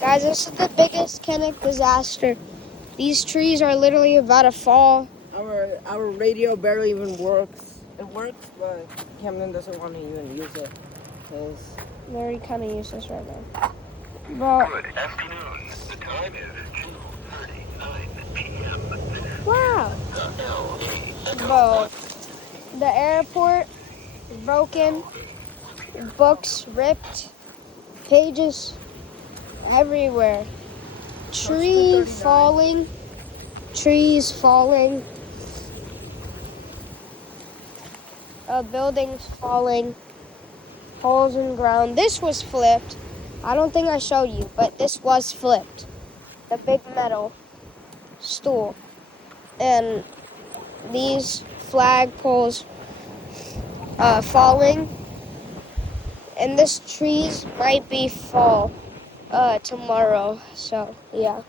Guys, this is the biggest Kenicks disaster. These trees are literally about to fall. Our radio barely even works. It works, but Camden doesn't want to even use it. Cause They're already kind of useless right now. Well, Good afternoon. The time is 2:39 p.m. wow. The LA Bro, the airport is broken. Books ripped. Pages everywhere. Trees falling. Buildings falling. Holes in the ground. This was flipped. I don't think I showed you, but this was flipped. The big metal stool. And these flagpoles falling. And this trees might be fall tomorrow. So, yeah.